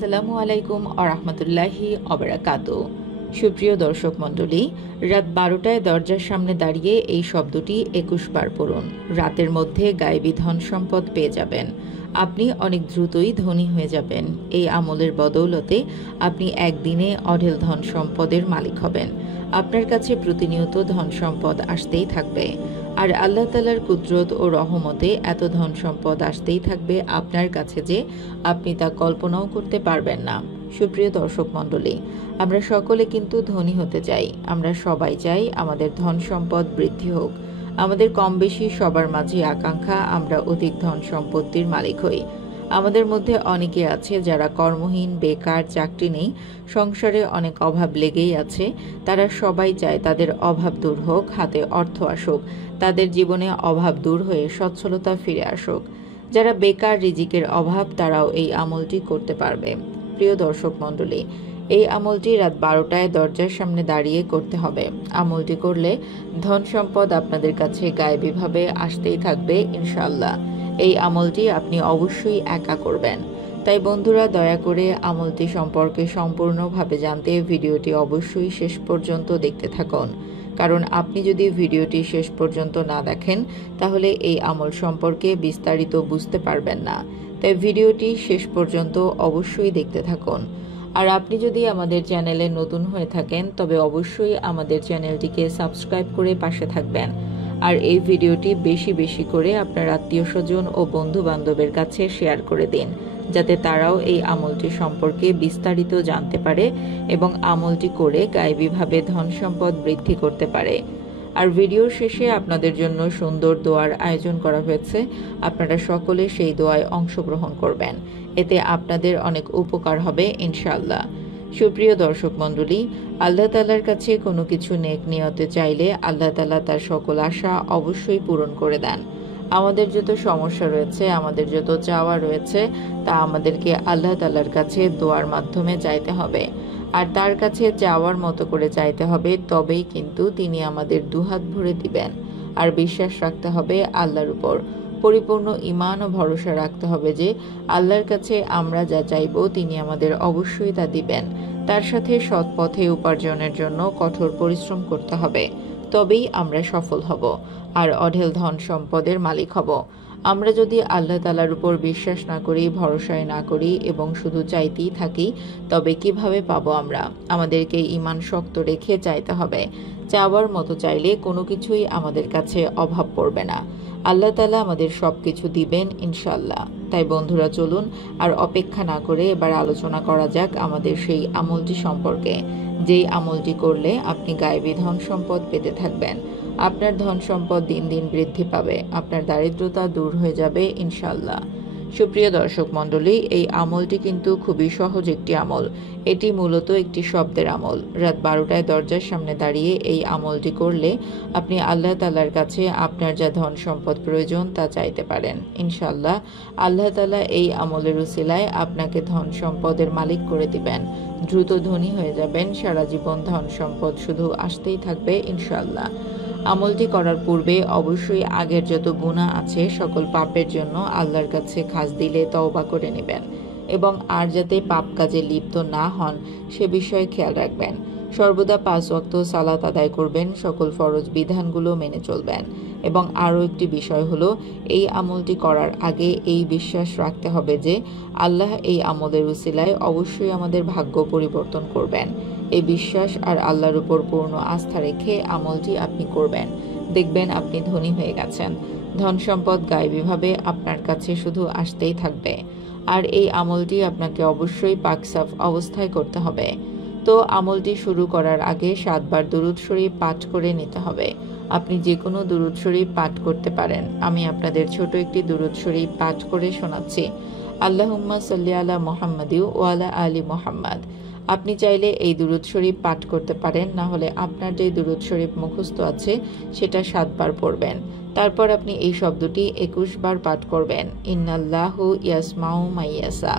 আসসালামু আলাইকুম আরহামতুল্লাহি অবরাকাতু। সুপ্রিয় দর্শক মণ্ডলী, রাত 12টায় দরজার সামনে দাঁড়িয়ে এই শব্দটি 21 বার পড়ুন। রাতের মধ্যে গায়েবী ধন সম্পদ পেয়ে যাবেন। আপনি অনেক দ্রুতই ধনী হয়ে যাবেন। এই আমলের বদৌলতে আপনি একদিনে অঢেল ধন সম্পদের মালিক হবেন। আপনার কাছে প্রতিনিয়ত ধন সম্পদ আসতেই থাকবে। আর আল্লাহ তাআলার কুদরত ও রহমতে এত ধন সম্পদ আসতেই থাকবে আপনার কাছে যে আপনি তা কল্পনাও করতে পারবেন না। সুপ্রিয় দর্শক মণ্ডলী, আমরা সকলে কিন্তু ধনী হতে চাই। আমরা সবাই চাই আমাদের ধন সম্পদ বৃদ্ধি হোক। আমাদের কম বেশি সবার মাঝে আকাঙ্ক্ষা আমরা অধিক ধন সম্পত্তির মালিক হই। আমাদের মধ্যে অনেকে আছে যারা কর্মহীন, বেকার, চাকরি নেই, সংসারে অনেক অভাব লেগেই আছে। তারা সবাই চায় তাদের অভাব দূর হোক, হাতে অর্থ আসুক, তাদের জীবনে অভাব দূর হয়ে সচ্ছলতা ফিরে আসুক। যারা বেকার, রিজিকের অভাব, তারাও এই আমলটি করতে পারবে। প্রিয় দর্শক মণ্ডলী, এই আমলটি রাত 12টায় দরজার সামনে দাঁড়িয়ে করতে হবে। আমলটি করলে ধন সম্পদ আপনাদের কাছে গায়েবীভাবে আসতেই থাকবে ইনশাআল্লাহ। এই আমলটি আপনি অবশ্যই একা করবেন। তাই বন্ধুরা, দয়া করে আমলটি সম্পর্কে সম্পূর্ণভাবে জানতে ভিডিওটি অবশ্যই শেষ পর্যন্ত দেখতে থাকুন। কারণ আপনি যদি ভিডিওটি শেষ পর্যন্ত না দেখেন তাহলে এই আমল সম্পর্কে বিস্তারিত বুঝতে পারবেন না। তাই ভিডিওটি শেষ পর্যন্ত অবশ্যই দেখতে থাকুন। আর আপনি যদি আমাদের চ্যানেলে নতুন হয়ে থাকেন তবে অবশ্যই আমাদের চ্যানেলটিকে সাবস্ক্রাইব করে পাশে থাকবেন। আর এই ভিডিওটি বেশি বেশি করে আপনার আত্মীয় স্বজন ও বন্ধু বান্ধবের কাছে শেয়ার করে দিন, যাতে তারাও এই আমলটি সম্পর্কে বিস্তারিত জানতে পারে এবং আমলটি করে গায়েবীভাবে ধন সম্পদ বৃদ্ধি করতে পারে। আর ভিডিওর শেষে আপনাদের জন্য সুন্দর দোয়ার আয়োজন করা হয়েছে। আপনারা সকলে সেই দোয়ায় অংশগ্রহণ করবেন। এতে আপনাদের অনেক উপকার হবে ইনশাআল্লাহ। সুপ্রিয় দর্শক মণ্ডলী, আল্লাহ তাআলার কাছে কোনো কিছু নেক নিয়তে চাইলে আল্লাহ তাআলা তার সকল আশা অবশ্যই পূরণ করে দেন। আমাদের যত সমস্যা রয়েছে, আমাদের যত চাওয়া রয়েছে, তা আমাদেরকে আল্লাহ তাআলার কাছে দোয়ার মাধ্যমে চাইতে হবে। আর তার কাছে চাওয়ার মতো করে চাইতে হবে, তবেই কিন্তু তিনি আমাদের দুহাত ভরে দিবেন। আর বিশ্বাস রাখতে হবে আল্লাহর উপর। পরিপূর্ণ ঈমান ও ভরসা রাখতে হবে যে আল্লাহর কাছে আমরা যা চাইব তিনি আমাদের অবশ্যই তা দিবেন। তার সাথে সৎ পথে উপার্জনের জন্য কঠোর পরিশ্রম করতে হবে, তবেই আমরা সফল হব আর অঢেল ধন সম্পদের মালিক হব। আমরা যদি আল্লাহ তাআলার উপর বিশ্বাস না করি, ভরসায় না করি এবং শুধু চাইতেই থাকি, তবে কিভাবে পাবো আমরা? আমাদেরকে ঈমান শক্ত রেখে চাইতে হবে। চাওয়ার মতো চাইলে কোনো কিছুই আমাদের কাছে অভাব পড়বে না। আল্লাহ তাআলা আমাদের সবকিছু দিবেন ইনশাআল্লাহ। তাই বন্ধুরা, চলুন আর অপেক্ষা না করে এবার আলোচনা করা যাক আমাদের সেই আমলটি সম্পর্কে, যেই আমলটি করলে আপনি গায়েবী ধন সম্পদ পেতে থাকবেন। আপনার ধন সম্পদ দিন দিন বৃদ্ধি পাবে, আপনার দারিদ্রতা দূর হয়ে যাবে ইনশাআল্লাহ। সুপ্রিয় দর্শক মণ্ডলী, এই আমলটি কিন্তু খুবই সহজ একটি আমল। এটি মূলত একটি শব্দের আমল। রাত 12টায় দরজার সামনে দাঁড়িয়ে এই আমলটি করলে আপনি আল্লাহ তাআলার কাছে আপনার যা ধন সম্পদ প্রয়োজন তা চাইতে পারেন ইনশাআল্লাহ। আল্লাহ তাআলা এই আমলের উসিলায় আপনাকে ধন সম্পদের মালিক করে দিবেন। দ্রুত ধনী হয়ে যাবেন। সারা জীবন ধন সম্পদ শুধু আসতেই থাকবে ইনশাআল্লাহ। আমলটি করার পূর্বে অবশ্যই আগের যত গুনাহ আছে সকল পাপের জন্য আল্লাহর কাছে খাস দিলে তওবা করে নেবেন এবং আর যাতে পাপ কাজে লিপ্ত না হন সে বিষয়ে খেয়াল রাখবেন। সর্বদা 5 ওয়াক্ত সালাত আদায় করবেন, সকল ফরজ বিধানগুলো মেনে চলবেন। এবং আরও একটি বিষয় হলো, এই আমলটি করার আগে এই বিশ্বাস রাখতে হবে যে আল্লাহ এই আমলের উসিলায় অবশ্যই আমাদের ভাগ্য পরিবর্তন করবেন। এই বিশ্বাস আর আল্লাহর উপর পূর্ণ আস্থা রেখে আমলটি আপনি করবেন। দেখবেন আপনি ধনী হয়ে গেছেন। ধন সম্পদ গায়েবীভাবে আপনার কাছে শুধু আসতেই থাকবে। আর এই আমলটি আপনাকে অবশ্যই পাকসাফ অবস্থায় করতে হবে। তো আমলটি শুরু করার আগে 7 বার দুরূদ শরীফ পাঠ করে নিতে হবে। আপনি যে কোনো দুরূদ শরীফ পাঠ করতে পারেন। আমি আপনাদের ছোট একটি দুরূদ শরীফ পাঠ করে শোনাচ্ছি। আল্লাহুম্মা সাল্লি আলা মুহাম্মাদি ওয়া আলা আলি মুহাম্মাদ। আপনি চাইলে এই দুরূদ শরীফ পাঠ করতে পারেন, না হলে আপনার যে দুরূদ শরীফ মুখস্থ আছে সেটা 7 বার পড়বেন। তারপর আপনি এই শব্দটি 21 বার পাঠ করবেন। ইন্নাল্লাহু ইয়াসমাউ মাইয়াসা।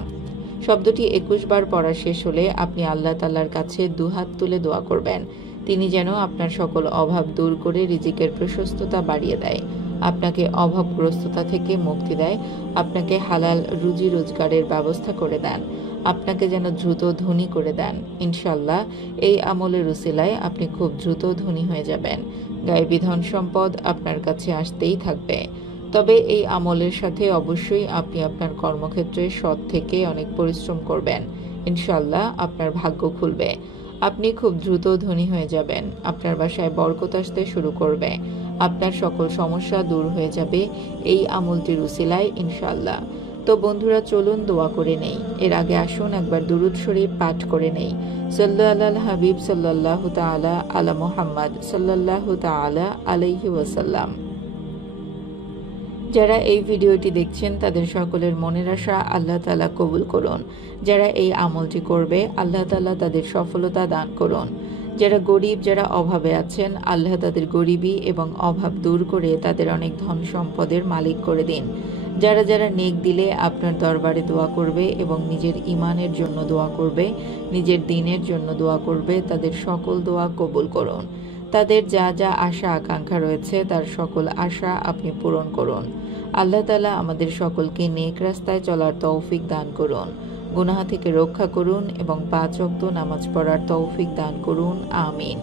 শব্দটি 21 বার পড়া শেষ হলে আপনি আল্লাহ তাআলার কাছে দুহাত তুলে দোয়া করবেন তিনি যেন আপনার সকল অভাব দূর করে রিজিকের প্রশস্ততা বাড়িয়ে দেয়, আপনাকে অভাবগ্রস্ততা থেকে মুক্তি দেয়, আপনাকে হালাল রুজি রোজগারের ব্যবস্থা করে দেন। আপনাকে যেন দ্রুত ধনী করে দেন। ইনশাল্লাহ এই আমলের উসিলায় আপনি খুব দ্রুত ধনী হয়ে যাবেন। গায়েবী ধন সম্পদ আপনার কাছে আসতেই থাকবে। তবে এই আমলের সাথে অবশ্যই আপনি আপনার কর্মক্ষেত্রে সৎ থেকে অনেক পরিশ্রম করবেন। ইনশাল্লাহ আপনার ভাগ্য খুলবে। আপনি খুব দ্রুত ধনী হয়ে যাবেন। আপনার বাসায় বরকত আসতে শুরু করবে। আপনার সকল সমস্যা দূর হয়ে যাবে এই আমলটির উসিলায় ইনশাল্লাহ। তো বন্ধুরা, চলুন দোয়া করে নেই। এর আগে আসুন একবার দুরুদ শরীফ পাঠ করে নেই। সাল্লাল্লাহু আলা হাবিব সাল্লাল্লাহু তাআলা আলা মুহাম্মদ সাল্লাল্লাহু তাআলা আলাইহি ওয়াসাল্লাম। যারা এই ভিডিওটি দেখছেন তাদের সকলের মনের আশা আল্লাহ তাআলা কবুল করুন। যারা এই আমলটি করবে আল্লাহ তাআলা তাদের সফলতা দান করুন। যারা গরিব, যারা অভাবে আছেন, আল্লাহ তাদের গরিবী এবং অভাব দূর করে তাদের অনেক ধন সম্পদের মালিক করে দিন। যারা যারা নেক দিলে আপনার দরবারে দোয়া করবে এবং নিজের ইমানের জন্য দোয়া করবে, নিজের দ্বীনের জন্য দোয়া করবে, তাদের সকল দোয়া কবুল করুন। তাদের যা যা আশা আকাঙ্ক্ষা রয়েছে তার সকল আশা আপনি পূরণ করুন। আল্লাহ তাআলা আমাদের সকলকে নেক রাস্তায় চলার তৌফিক দান করুন, গুনাহ থেকে রক্ষা করুন এবং 5 ওয়াক্ত নামাজ পড়ার তৌফিক দান করুন। আমিন।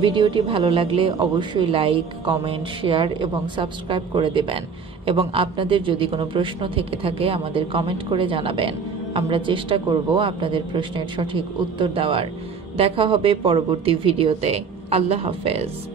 ভিডিওটি ভালো লাগলে অবশ্যই লাইক, কমেন্ট, শেয়ার এবং সাবস্ক্রাইব করে দেবেন এবং আপনাদের যদি কোনো প্রশ্ন থেকে থাকে আমাদের কমেন্ট করে জানাবেন। আমরা চেষ্টা করব আপনাদের প্রশ্নের সঠিক উত্তর দেওয়ার। দেখা হবে পরবর্তী ভিডিওতে। আল্লাহ হাফেজ।